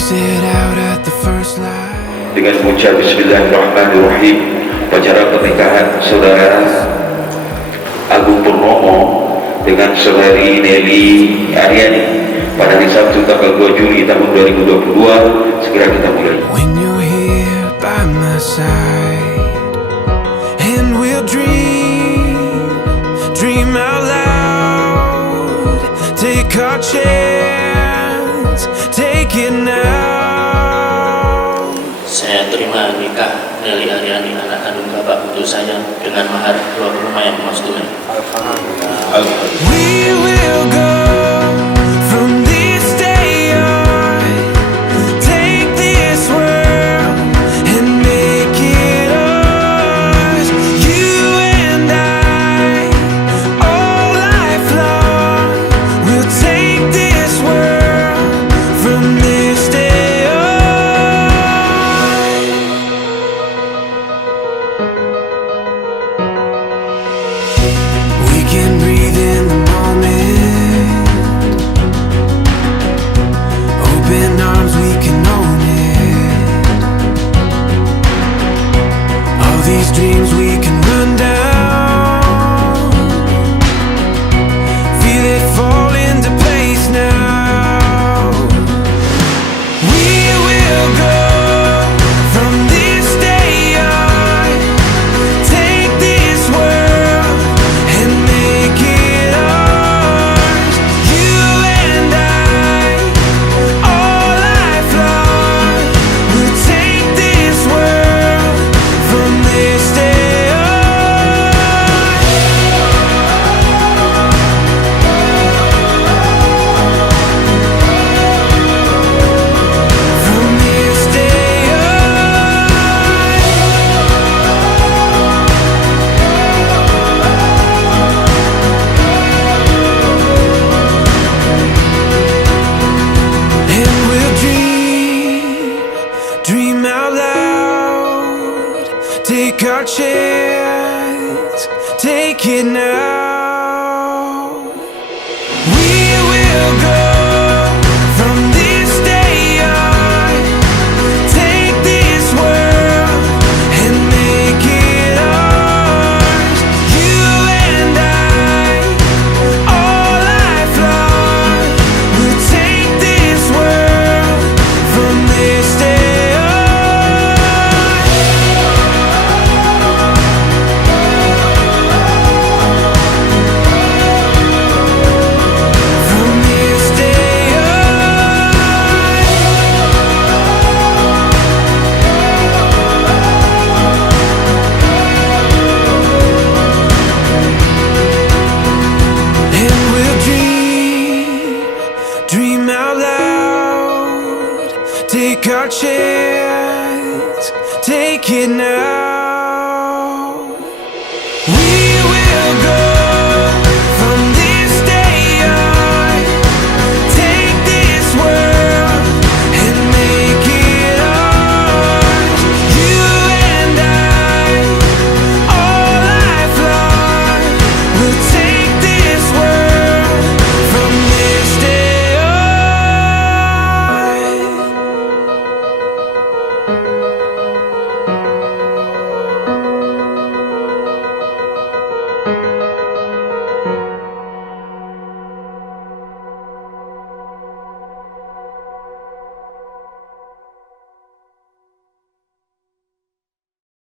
set out at the first light. Dengan mengucap Bismillahirrahmanirrahim, upacara pernikahan saudara Agung dengan saudari Nely pada hari Sabtu tanggal 2 Juli tahun 2022 segera kita mulai. When you're here by my side, and we'll dream out loud. Take our chance, take it now. Saya terima nikah Nely anak kandung Bapak putu saya dengan mahar 20 lumayan emas tunai. We will go from this day on, take this world and make it ours. You and I, all life long, we'll take this world from this day on. We can breathe in the moment, open arms, we can own it. All these dreams we can run down, feel it fall into place now. We will go from this day on, take this world and make it ours. You and I, all life long, we'll take this world from this day on. From this day on. And we'll dream out loud. Take our chance, take it now.